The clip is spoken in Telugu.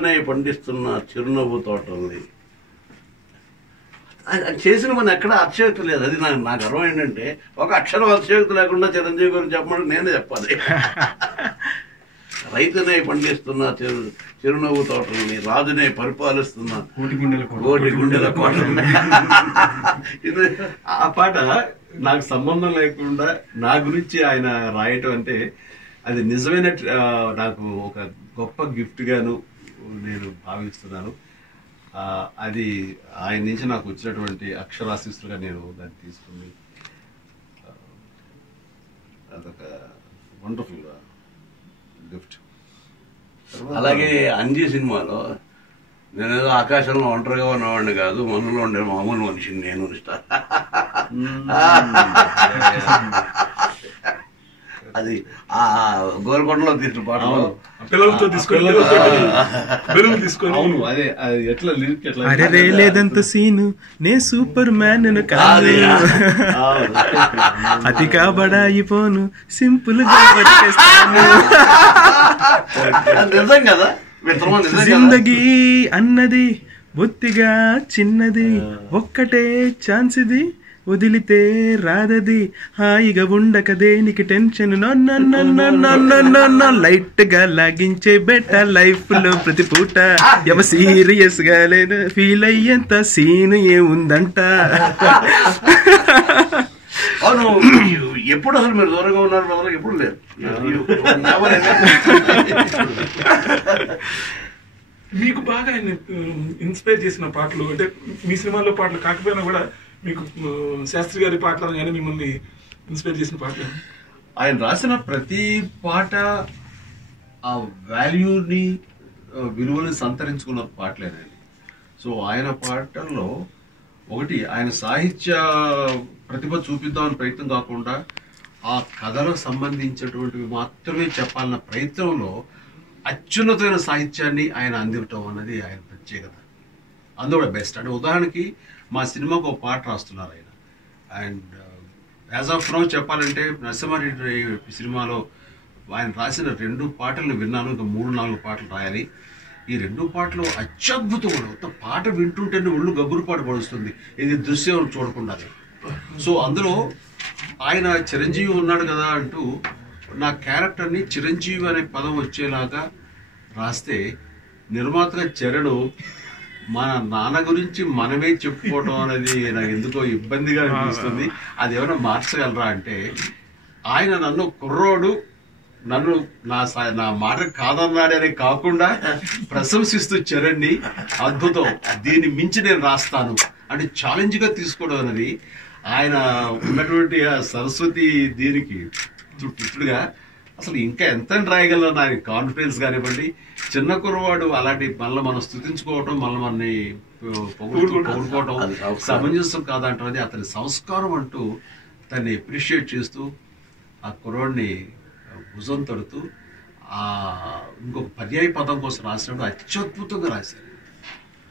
పండిస్తున్న చిరునవ్వు తోటల్ని చేసిన పని ఎక్కడ అతిశయోక్తి లేదు. అది నా గర్వం ఏంటంటే ఒక అక్షరం అతిశయోక్తి లేకుండా చిరంజీవి గురించి చెప్పమని నేనే చెప్పాలి. రైతునే పండిస్తున్న చిరునవ్వు తోటల్ని, రాజునే పరిపాలిస్తున్న కోటి గుండెల కోటల్ని. ఆ పాట నాకు సంబంధం లేకుండా నా గురించి ఆయన రాయటం అంటే అది నిజమైన నాకు ఒక గొప్ప గిఫ్ట్ గాను నేను భావిస్తున్నాను. అది ఆయన నుంచి నాకు వచ్చినటువంటి అక్షరాశిస్తుగా నేను దాన్ని తీసుకుని అదొక వండర్ఫుల్ గిఫ్ట్. అలాగే అంజీ సినిమాలో నేనేదో ఆకాశంలో ఒంటరిగా ఉన్నవాడిని కాదు, మనలో ఉండే మామూలు మనిషిని నేను. అది ఆ గోల్కొండలో తీసిన పాటలో పిల్లలతో తీసుకొని అవును, అదే ఎట్లా లిరిక్ ఎట్లా అరే లేదంత సీను నే సూపర్ మ్యాన్ కాదు, అతి కాబడాయిపోను సింపుల్ గా పట్టేస్తాను. నిజం కదా, జిందగీ అన్నది బొత్తిగా చిన్నది, ఒక్కటే ఛాన్స్ ఇది వదిలితే రాదది, హాయిగా ఉండక దేనికి టెన్షన్, లైట్ గా లాగించే బెట్ట లైఫ్ లో ప్రతి పూట, ఎవ సీరియస్ గా లేదు ఫీల్ అయ్యేంత సీన్ ఏముందంట. అవును, ఎప్పుడు అసలు మీరు దూరంగా ఉన్నారు బ్రదర్? ఎప్పుడు లేదు. మీకు బాగా ఆయన ఇన్స్పైర్ చేసిన పాటలు అంటే మీ సినిమాలో పాటలు కాకపోయినా కూడా మీకు శాస్త్రి గారి పాటలు కానీ మిమ్మల్ని ఇన్స్పైర్ చేసిన పాటలు? ఆయన రాసిన ప్రతి పాట ఆ వాల్యూని విలువని సంతరించుకున్న పాటలేనండి. సో ఆయన పాటల్లో ఒకటి ఆయన సాహిత్య ప్రతిభ చూపిద్దామని ప్రయత్నం కాకుండా ఆ కథలకు సంబంధించినటువంటివి మాత్రమే చెప్పాలన్న ప్రయత్నంలో అత్యున్నతమైన సాహిత్యాన్ని ఆయన అందించడం అన్నది ఆయన ప్రత్యేకత. అందులో బెస్ట్. అంటే ఉదాహరణకి మా సినిమాకు ఒక పాట రాస్తున్నారు ఆయన. అండ్ యాజ్ ఆఫ్ నౌ చెప్పాలంటే నరసింహారెడ్డి సినిమాలో ఆయన రాసిన 2 పాటలను విన్నాను. ఇంకా 3-4 పాటలు రాయాలి. ఈ 2 పాటలు అత్యద్భుతం. పాట వింటుంటేనే ఒళ్ళు గబ్బురుపాటు పడుస్తుంది, ఇది దృశ్యం చూడకుండా. సో అందులో ఆయన చిరంజీవి ఉన్నాడు కదా అంటూ నా క్యారెక్టర్ని చిరంజీవి అనే పదం వచ్చేలాగా రాస్తే, నిర్మాతగా చరణ్ మన నాన్న గురించి మనమే చెప్పుకోవడం అనేది నాకు ఎందుకో ఇబ్బందిగా అనిపిస్తుంది. అది ఏమైనా మార్చగలరా అంటే, ఆయన నన్ను కుర్రోడు, నన్ను నా మాట కాదన్నాడనే కాకుండా ప్రశంసిస్తూ చరణ్ని అద్భుతం, దీన్ని మించి నేను రాస్తాను అంటే ఛాలెంజ్ గా తీసుకోవడం అనేది ఆయన ఉన్నటువంటి సరస్వతి దీనికి పుట్టుడుగా అసలు ఇంకా ఎంత రాయగలరు ఆయన కాన్ఫిడెన్స్ కానివ్వండి. చిన్న కుర్రవాడు అలాంటి మళ్ళీ మనం స్తుతించుకోవటం, మళ్ళీ మనని పొగుడుకోవటం సమంజసం కాదంటే అతని సంస్కారం అంటూ తన్ని అప్రిషియేట్ చేస్తూ ఆ కుర్రవాడిని భుజం తడుతూ ఇంకొక పర్యాయ పదం కోసం రాసినప్పుడు అత్యద్భుతంగా రాశారు.